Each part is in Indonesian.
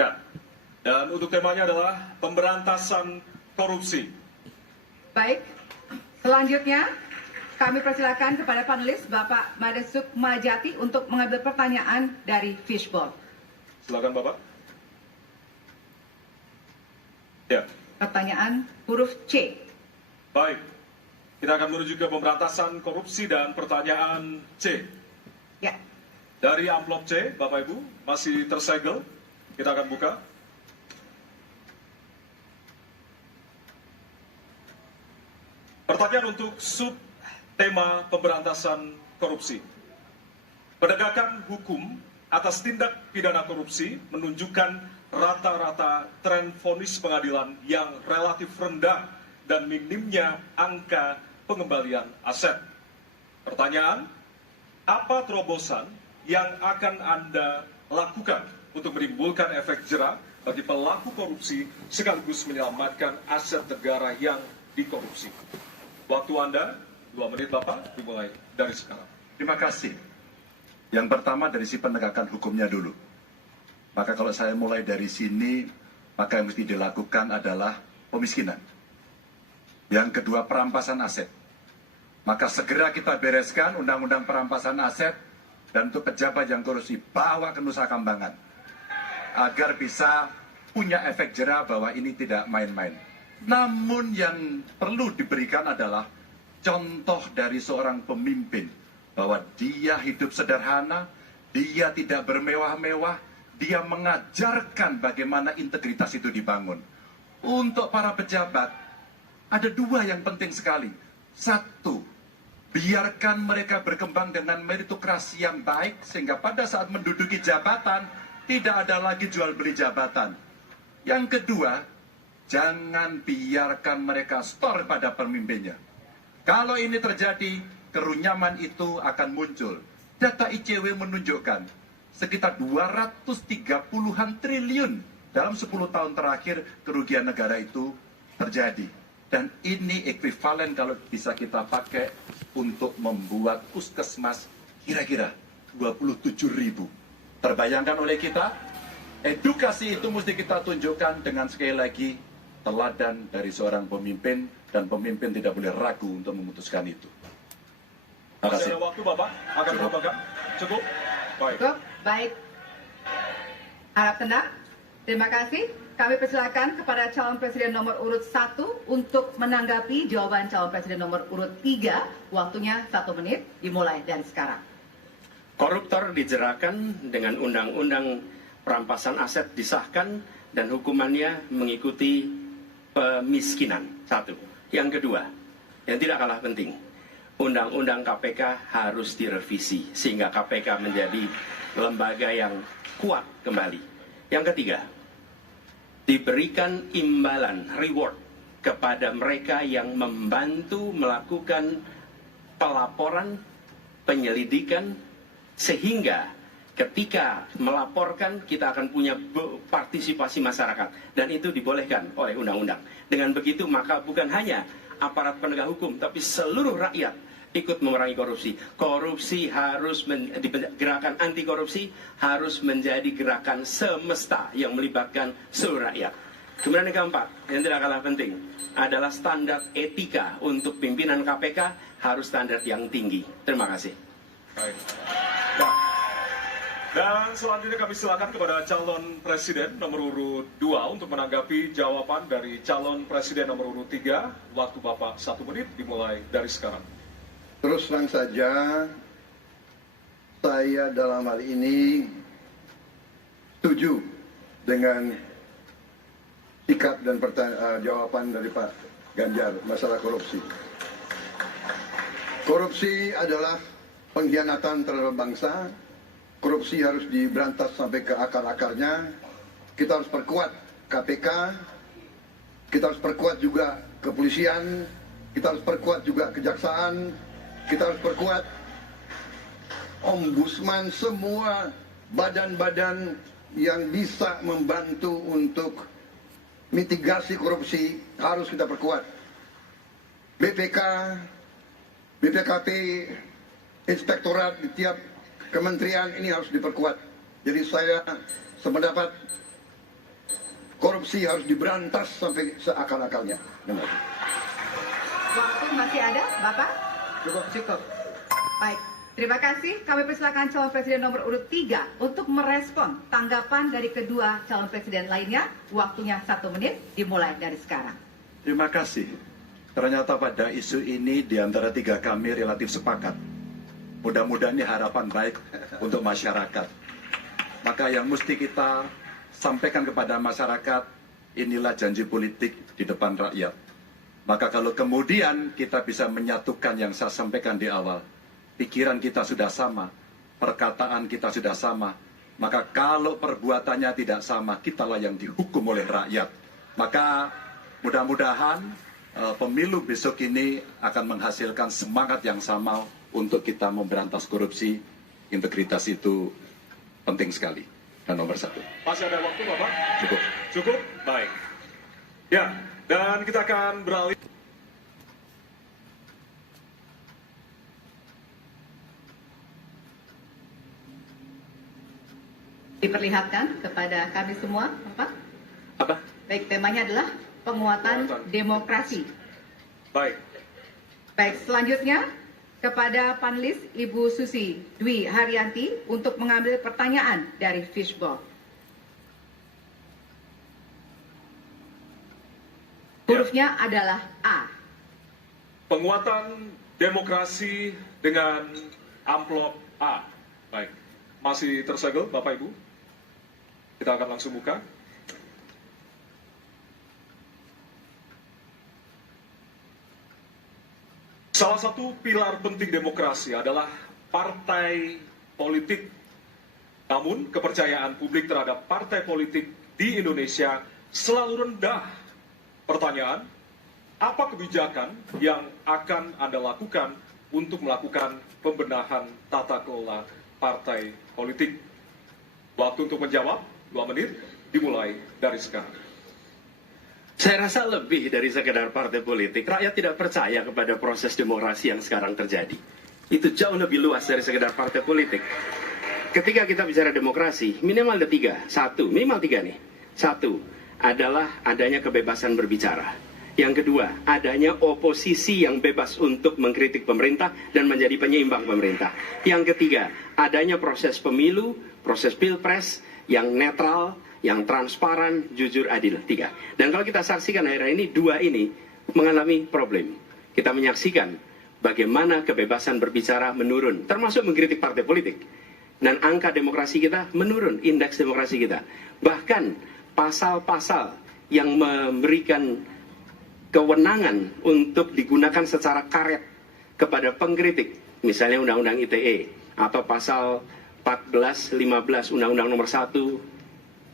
Ya, dan untuk temanya adalah pemberantasan korupsi. Baik, selanjutnya kami persilakan kepada panelis Bapak Made Sukmajati untuk mengambil pertanyaan dari Fishball. Silakan Bapak. Ya. Pertanyaan huruf C. Baik, kita akan menuju ke pemberantasan korupsi dan pertanyaan C. Ya, Dari amplop C, Bapak Ibu, masih tersegel. Kita akan buka. Pertanyaan untuk sub tema pemberantasan korupsi. Penegakan hukum atas tindak pidana korupsi menunjukkan rata-rata tren vonis pengadilan yang relatif rendah dan minimnya angka pengembalian aset. Pertanyaan, apa terobosan yang akan Anda lakukan untuk menimbulkan efek jera bagi pelaku korupsi sekaligus menyelamatkan aset negara yang dikorupsi? Waktu Anda, 2 menit Bapak, dimulai dari sekarang. Terima kasih. Yang pertama dari si penegakan hukumnya dulu. Maka kalau saya mulai dari sini, maka yang mesti dilakukan adalah pemiskinan. Yang kedua, perampasan aset. Maka segera kita bereskan undang-undang perampasan aset dan untuk pejabat yang korupsi bawa ke Nusa Kambangan. Agar bisa punya efek jera bahwa ini tidak main-main. Namun yang perlu diberikan adalah contoh dari seorang pemimpin. Bahwa dia hidup sederhana, dia tidak bermewah-mewah, dia mengajarkan bagaimana integritas itu dibangun. Untuk para pejabat, ada 2 yang penting sekali. 1, biarkan mereka berkembang dengan meritokrasi yang baik, sehingga pada saat menduduki jabatan, tidak ada lagi jual beli jabatan. Yang kedua, jangan biarkan mereka store pada pemimpinnya. Kalau ini terjadi, kerunyaman itu akan muncul. Data ICW menunjukkan sekitar 230-an triliun dalam 10 tahun terakhir kerugian negara itu terjadi. Dan ini ekuivalen kalau bisa kita pakai untuk membuat puskesmas kira-kira 27.000. Terbayangkan oleh kita, edukasi itu mesti kita tunjukkan dengan sekali lagi teladan dari seorang pemimpin, dan pemimpin tidak boleh ragu untuk memutuskan itu. Terima Masih kasih. ada waktu Bapak, akan menambahkan. Cukup? Baik. cukup. Baik. Harap tenang. Terima kasih. Kami persilakan kepada calon presiden nomor urut 1 untuk menanggapi jawaban calon presiden nomor urut 3. Waktunya 1 menit, dimulai dan sekarang. Koruptor dijeratkan dengan undang-undang perampasan aset disahkan dan hukumannya mengikuti pemiskinan. 1. Yang kedua, yang tidak kalah penting, undang-undang KPK harus direvisi sehingga KPK menjadi lembaga yang kuat kembali. Yang ketiga, diberikan imbalan, reward kepada mereka yang membantu melakukan pelaporan, penyelidikan, sehingga ketika melaporkan kita akan punya partisipasi masyarakat, dan itu dibolehkan oleh undang-undang. Dengan begitu maka bukan hanya aparat penegak hukum, tapi seluruh rakyat ikut memerangi korupsi. Korupsi harus gerakan anti korupsi harus menjadi gerakan semesta yang melibatkan seluruh rakyat. Kemudian yang keempat, yang tidak kalah penting, adalah standar etika untuk pimpinan KPK harus standar yang tinggi. Terima kasih. Baik. Nah, dan selanjutnya kami silakan kepada calon presiden nomor urut 2 untuk menanggapi jawaban dari calon presiden nomor urut 3. Waktu Bapak 1 menit, dimulai dari sekarang. Terus terang saja, saya dalam hal ini setuju dengan sikap dan jawaban dari Pak Ganjar masalah korupsi. Korupsi adalah pengkhianatan terhadap bangsa. Korupsi harus diberantas sampai ke akar-akarnya. Kita harus perkuat KPK, kita harus perkuat juga kepolisian, kita harus perkuat juga kejaksaan, kita harus perkuat ombudsman, semua badan-badan yang bisa membantu untuk mitigasi korupsi harus kita perkuat. BPK, BPKP, inspektorat di tiap kementerian ini harus diperkuat. Jadi saya sependapat korupsi harus diberantas sampai seakar-akarnya. Terima kasih. Waktu masih ada, Bapak? Cukup. Baik, terima kasih. Kami persilakan calon presiden nomor urut 3 untuk merespon tanggapan dari kedua calon presiden lainnya. Waktunya 1 menit, dimulai dari sekarang. Terima kasih. Ternyata pada isu ini di antara 3 kami relatif sepakat. Mudah-mudahan ini harapan baik untuk masyarakat. Maka yang mesti kita sampaikan kepada masyarakat, inilah janji politik di depan rakyat. Maka kalau kemudian kita bisa menyatukan yang saya sampaikan di awal, pikiran kita sudah sama, perkataan kita sudah sama, maka kalau perbuatannya tidak sama, kitalah yang dihukum oleh rakyat. Maka mudah-mudahan pemilu besok ini akan menghasilkan semangat yang sama untuk kita memberantas korupsi. Integritas itu penting sekali. Dan nomor 1. Masih ada waktu, Bapak? Cukup. Cukup? Baik. Ya, dan kita akan beralih. Diperlihatkan kepada kami semua, Bapak. Apa? Baik, temanya adalah penguatan demokrasi. Baik. Baik, selanjutnya kepada panelis Ibu Susi Dwi Haryanti untuk mengambil pertanyaan dari Fishball. Hurufnya adalah A. Penguatan demokrasi dengan amplop A. Baik. Masih tersegel, Bapak Ibu? Kita akan langsung buka. Salah satu pilar penting demokrasi adalah partai politik. Namun, kepercayaan publik terhadap partai politik di Indonesia selalu rendah. Pertanyaan, apa kebijakan yang akan Anda lakukan untuk melakukan pembenahan tata kelola partai politik? Waktu untuk menjawab, 2 menit, dimulai dari sekarang. Saya rasa lebih dari sekedar partai politik. Rakyat tidak percaya kepada proses demokrasi yang sekarang terjadi. Itu jauh lebih luas dari sekedar partai politik. Ketika kita bicara demokrasi, minimal ada 3. 1, minimal 3 nih. 1 adalah adanya kebebasan berbicara. Yang kedua, adanya oposisi yang bebas untuk mengkritik pemerintah dan menjadi penyeimbang pemerintah. Yang ketiga, adanya proses pemilu, proses pilpres yang netral, yang transparan, jujur, adil. 3. Dan kalau kita saksikan akhir-akhir ini, 2 ini mengalami problem. Kita menyaksikan bagaimana kebebasan berbicara menurun, termasuk mengkritik partai politik. Dan angka demokrasi kita menurun, indeks demokrasi kita. Bahkan pasal-pasal yang memberikan kewenangan untuk digunakan secara karet kepada pengkritik, misalnya Undang-Undang ITE, atau pasal 14, 15 Undang-Undang nomor 1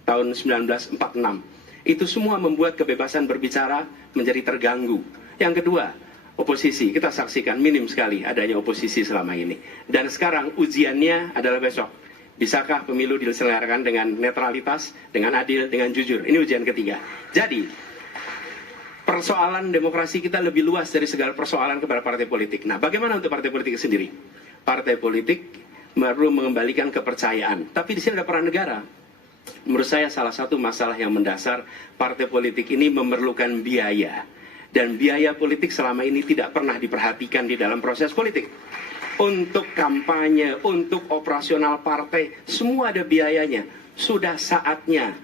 tahun 1946. Itu semua membuat kebebasan berbicara menjadi terganggu. Yang kedua, oposisi. Kita saksikan minim sekali adanya oposisi selama ini. Dan sekarang ujiannya adalah besok. Bisakah pemilu diselenggarakan dengan netralitas, dengan adil, dengan jujur? Ini ujian ketiga. Jadi, persoalan demokrasi kita lebih luas dari segala persoalan kepada partai politik. Nah, bagaimana untuk partai politik sendiri? Partai politik perlu mengembalikan kepercayaan. Tapi di sini ada peran negara. Menurut saya salah satu masalah yang mendasar partai politik ini memerlukan biaya. Dan biaya politik selama ini tidak pernah diperhatikan di dalam proses politik. Untuk kampanye, untuk operasional partai, semua ada biayanya. Sudah saatnya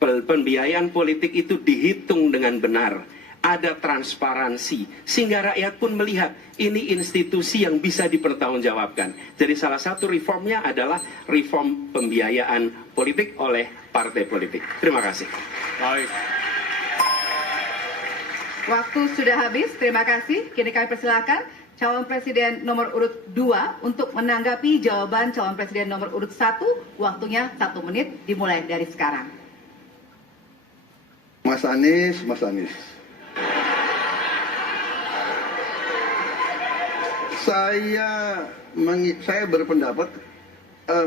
pembiayaan politik itu dihitung dengan benar. Ada transparansi, sehingga rakyat pun melihat ini institusi yang bisa dipertanggungjawabkan. Jadi salah satu reformnya adalah reform pembiayaan politik oleh partai politik. Terima kasih. Baik. Waktu sudah habis, terima kasih. Kini kami persilakan calon presiden nomor urut 2 untuk menanggapi jawaban calon presiden nomor urut 1. Waktunya 1 menit, dimulai dari sekarang. Mas Anies. Saya berpendapat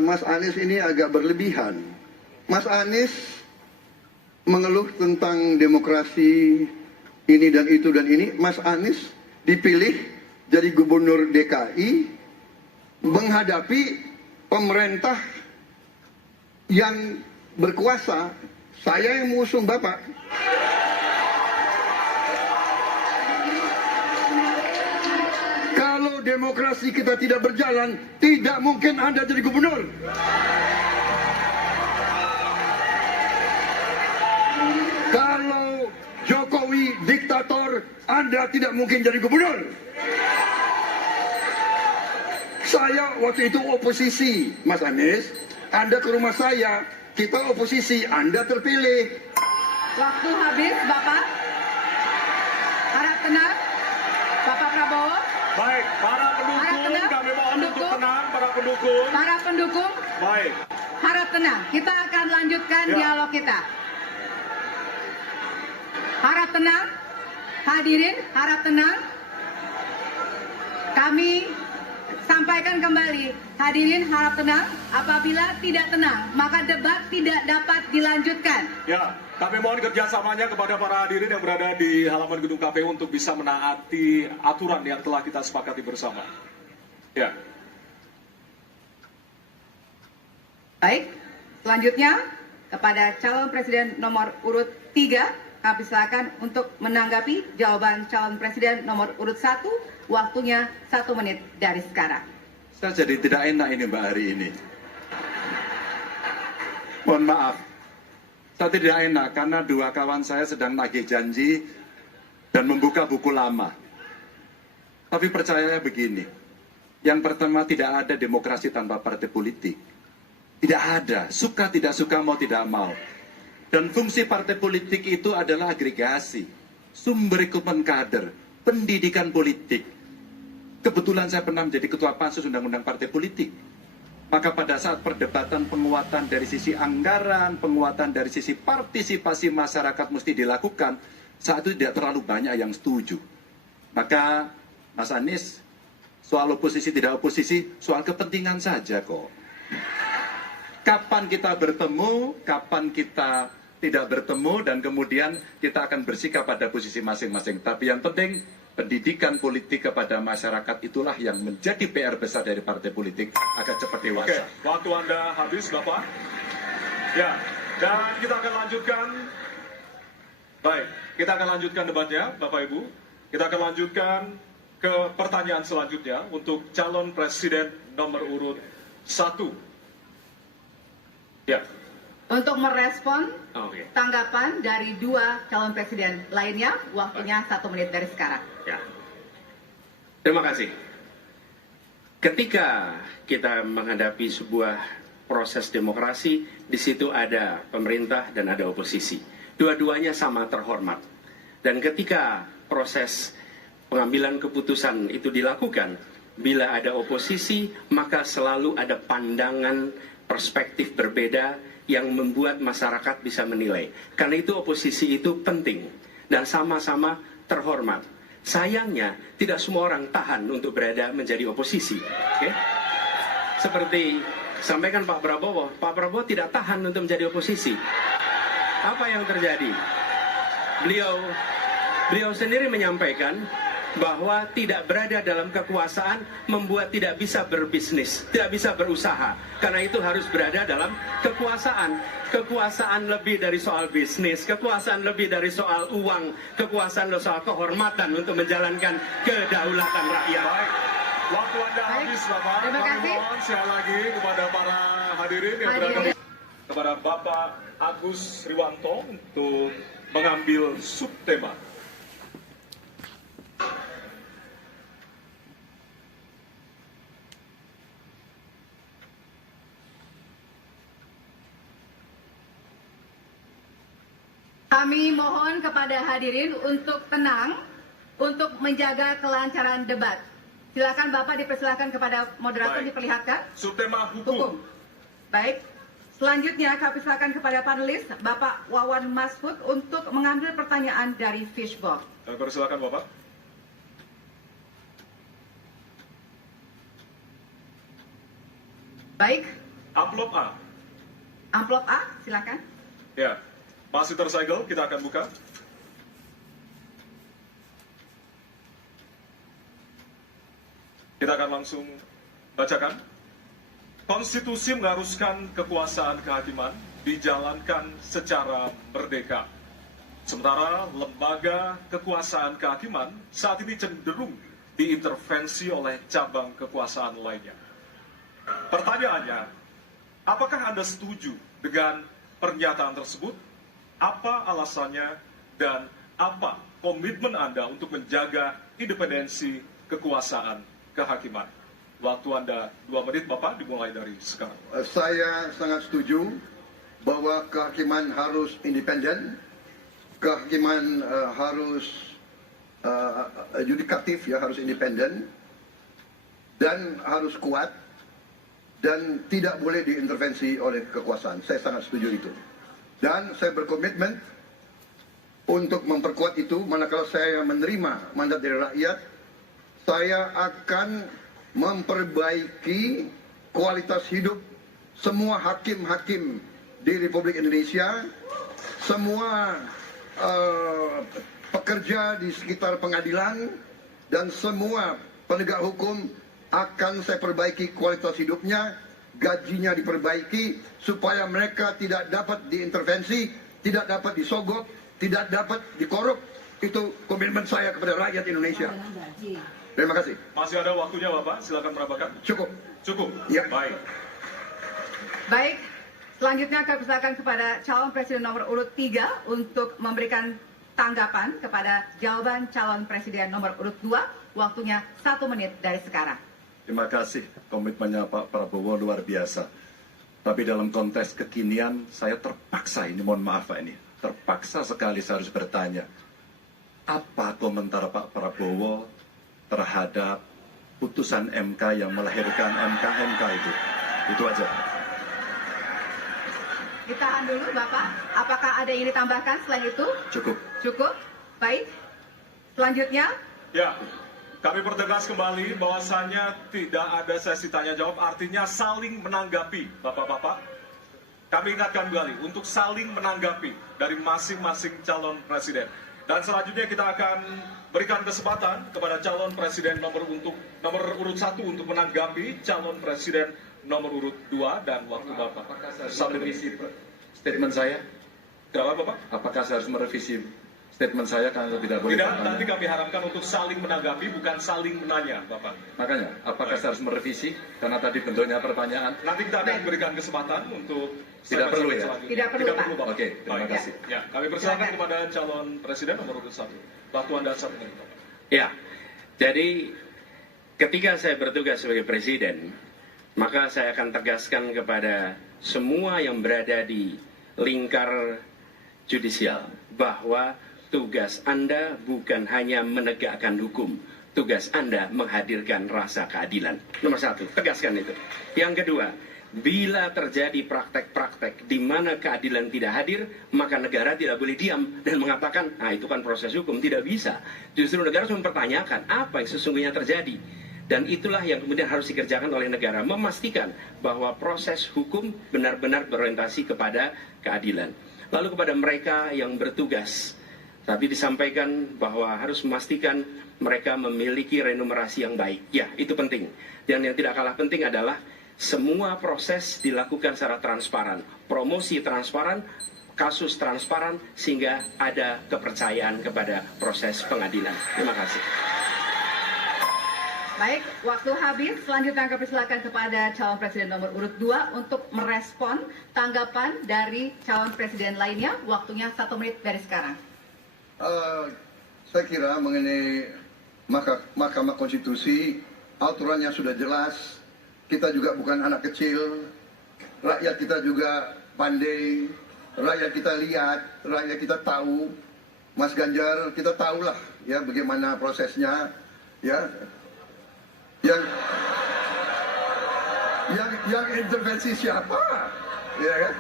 Mas Anies ini agak berlebihan. Mas Anies mengeluh tentang demokrasi ini dan itu dan ini. Mas Anies dipilih jadi gubernur DKI menghadapi pemerintah yang berkuasa Saya yang mengusung Bapak. Kalau demokrasi kita tidak berjalan, tidak mungkin Anda jadi gubernur. Kalau Jokowi diktator, Anda tidak mungkin jadi gubernur. Saya waktu itu oposisi, Mas Anies. Anda ke rumah saya, kita oposisi, Anda terpilih. Waktu habis, Bapak. Harap tenang. Bapak Prabowo. Baik, para Harap pendukung, tenang. kami mohon untuk Pendukung. tenang, para pendukung. Para pendukung, Baik, harap tenang. Kita akan lanjutkan Ya. dialog kita. Harap tenang. Hadirin, harap tenang. Kami sampaikan kembali. Hadirin, harap tenang. Apabila tidak tenang, maka debat tidak dapat dilanjutkan. ya, kami mohon kerjasamanya kepada para hadirin yang berada di halaman gedung KPU untuk bisa menaati aturan yang telah kita sepakati bersama. Ya, Baik, selanjutnya kepada calon presiden nomor urut 3, kami silakan untuk menanggapi jawaban calon presiden nomor urut 1, waktunya 1 menit dari sekarang. Saya jadi tidak enak ini Mbak hari ini. Mohon maaf. Saya tidak enak karena dua kawan saya sedang nagih janji dan membuka buku lama. Tapi percaya begini. Yang pertama, tidak ada demokrasi tanpa partai politik. Tidak ada. Suka tidak suka, mau tidak mau. Dan fungsi partai politik itu adalah agregasi, sumber rekrutmen kader, pendidikan politik. Kebetulan saya pernah menjadi ketua pansus undang-undang partai politik. Maka pada saat perdebatan penguatan dari sisi anggaran, penguatan dari sisi partisipasi masyarakat mesti dilakukan, saat itu tidak terlalu banyak yang setuju. Maka Mas Anies, soal oposisi tidak oposisi, soal kepentingan saja kok. Kapan kita bertemu, kapan kita tidak bertemu, dan kemudian kita akan bersikap pada posisi masing-masing. Tapi yang penting, pendidikan politik kepada masyarakat itulah yang menjadi PR besar dari partai politik agar cepat oke, dewasa. waktu Anda habis, Bapak. Ya, dan kita akan lanjutkan. Baik, kita akan lanjutkan debatnya, Bapak Ibu. Kita akan lanjutkan ke pertanyaan selanjutnya untuk calon presiden nomor urut 1. Ya, Untuk merespon Oke. tanggapan dari 2 calon presiden lainnya, waktunya 1 menit dari sekarang. Ya. Terima kasih. Ketika kita menghadapi sebuah proses demokrasi, di situ ada pemerintah dan ada oposisi. Dua-duanya sama terhormat. Dan ketika proses pengambilan keputusan itu dilakukan, bila ada oposisi, maka selalu ada pandangan perspektif berbeda yang membuat masyarakat bisa menilai. Karena itu oposisi itu penting dan sama-sama terhormat. Sayangnya tidak semua orang tahan untuk berada menjadi oposisi. Oke? Seperti sampaikan Pak Prabowo tidak tahan untuk menjadi oposisi. Apa yang terjadi? Beliau sendiri menyampaikan bahwa tidak berada dalam kekuasaan membuat tidak bisa berbisnis, tidak bisa berusaha. Karena itu harus berada dalam kekuasaan. Kekuasaan lebih dari soal bisnis, kekuasaan lebih dari soal uang, kekuasaan soal kehormatan untuk menjalankan kedaulatan rakyat. baik. Waktu Anda Baik, habis, Bapak. terima Kami kasih. mohon sekali lagi kepada para hadirin yang berada Hadirin. kepada Bapak Agus Riwanto untuk mengambil subtema. Kami mohon kepada hadirin untuk tenang, untuk menjaga kelancaran debat. Silakan Bapak dipersilakan kepada moderator Baik. diperlihatkan. Subtema Hukum. Baik. Selanjutnya kami silakan kepada panelis Bapak Wawan Masfud untuk mengambil pertanyaan dari Fishbox. Kami persilakan Bapak. Baik, Amplop A. amplop A, silakan. Ya, masih tersegel, kita akan buka. Kita akan langsung bacakan. Konstitusi mengharuskan kekuasaan kehakiman dijalankan secara merdeka. Sementara lembaga kekuasaan kehakiman saat ini cenderung diintervensi oleh cabang kekuasaan lainnya. Pertanyaannya, apakah Anda setuju dengan pernyataan tersebut? Apa alasannya dan apa komitmen Anda untuk menjaga independensi kekuasaan kehakiman? Waktu Anda 2 menit, Bapak, dimulai dari sekarang. Saya sangat setuju bahwa kehakiman harus independen, kehakiman harus yudikatif, ya, harus independen, dan harus kuat, dan tidak boleh diintervensi oleh kekuasaan. Saya sangat setuju itu. Dan saya berkomitmen untuk memperkuat itu, manakala saya menerima mandat dari rakyat, saya akan memperbaiki kualitas hidup semua hakim-hakim di Republik Indonesia, semua pekerja di sekitar pengadilan, dan semua penegak hukum akan saya perbaiki kualitas hidupnya, gajinya diperbaiki, supaya mereka tidak dapat diintervensi, tidak dapat disogok, tidak dapat dikorup. Itu komitmen saya kepada rakyat Indonesia. Terima kasih. Masih ada waktunya, Bapak. Silakan menambahkan. Cukup. Cukup? Ya. Baik. Baik, selanjutnya kami persilakan kepada calon presiden nomor urut 3 untuk memberikan tanggapan kepada jawaban calon presiden nomor urut 2. Waktunya 1 menit dari sekarang. Terima kasih, komitmennya Pak Prabowo luar biasa. Tapi dalam konteks kekinian, saya terpaksa, ini mohon maaf Pak, ini terpaksa sekali saya harus bertanya, apa komentar Pak Prabowo terhadap putusan MK yang melahirkan MK itu? Itu aja. Ditahan dulu Bapak, apakah ada yang ditambahkan selain itu? Cukup. Cukup? Baik. Selanjutnya, Ya, kami pertegas kembali bahwasannya tidak ada sesi tanya jawab, artinya saling menanggapi, Bapak-Bapak. Kami ingatkan kembali untuk saling menanggapi dari masing-masing calon presiden. Dan selanjutnya kita akan berikan kesempatan kepada calon presiden nomor urut 1 untuk menanggapi calon presiden nomor urut 2 dan waktu Bapak. Apakah saya harus 1 menit. merevisi statement saya? Kenapa, Bapak? Apakah saya harus merevisi statement saya karena tidak boleh Tidak, bertanya? nanti kami harapkan untuk saling menanggapi, bukan saling menanya, Bapak. Makanya, apakah saya harus merevisi? Karena tadi bentuknya pertanyaan. Nanti kita akan berikan kesempatan untuk Tidak perlu ya? selanjutnya. Tidak perlu, Pak. Bapak. Oke, terima Baik. kasih. Ya, kami persilakan Silakan. kepada calon presiden nomor urut 1. Waktu Anda 1 menit, Bapak. Ya, jadi ketika saya bertugas sebagai presiden, maka saya akan tegaskan kepada semua yang berada di lingkar judisial bahwa tugas Anda bukan hanya menegakkan hukum, tugas Anda menghadirkan rasa keadilan. Nomor 1, tegaskan itu. Yang kedua, bila terjadi praktek-praktek di mana keadilan tidak hadir, maka negara tidak boleh diam dan mengatakan, nah itu kan proses hukum. Tidak bisa. Justru negara harus mempertanyakan apa yang sesungguhnya terjadi. Dan itulah yang kemudian harus dikerjakan oleh negara, memastikan bahwa proses hukum benar-benar berorientasi kepada keadilan. Lalu kepada mereka yang bertugas, tapi disampaikan bahwa harus memastikan mereka memiliki remunerasi yang baik. Ya, itu penting. Dan yang tidak kalah penting adalah semua proses dilakukan secara transparan. Promosi transparan, kasus transparan, sehingga ada kepercayaan kepada proses pengadilan. Terima kasih. baik, waktu habis. Selanjutnya kami persilakan kepada calon presiden nomor urut 2 untuk merespon tanggapan dari calon presiden lainnya. Waktunya 1 menit dari sekarang. Saya kira mengenai Mahkamah Konstitusi, aturannya sudah jelas. Kita juga bukan anak kecil, rakyat kita juga pandai, rakyat kita lihat, rakyat kita tahu. Mas Ganjar, kita tahulah ya bagaimana prosesnya, ya. Yang intervensi siapa, ya kan?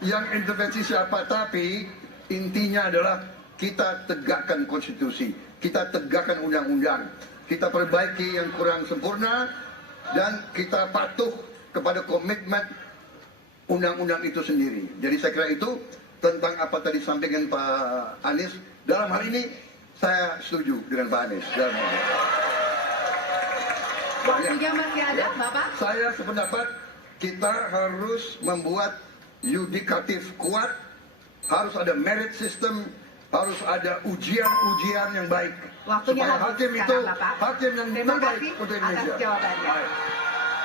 Yang intervensi siapa? Tapi intinya adalah kita tegakkan konstitusi, kita tegakkan undang-undang, kita perbaiki yang kurang sempurna, dan kita patuh kepada komitmen undang-undang itu sendiri. Jadi saya kira itu tentang apa tadi disampaikan Pak Anies. Dalam hal ini saya setuju dengan Pak Anies. Waktunya masih ada, Bapak. Saya sependapat kita harus membuat yudikatif kuat, harus ada merit system, harus ada ujian-ujian yang baik. Waktunya supaya habis hakim itu sekarang, Bapak. hakim yang Terima terbaik kasih untuk atas Indonesia. jawabannya.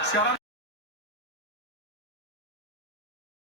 Sekarang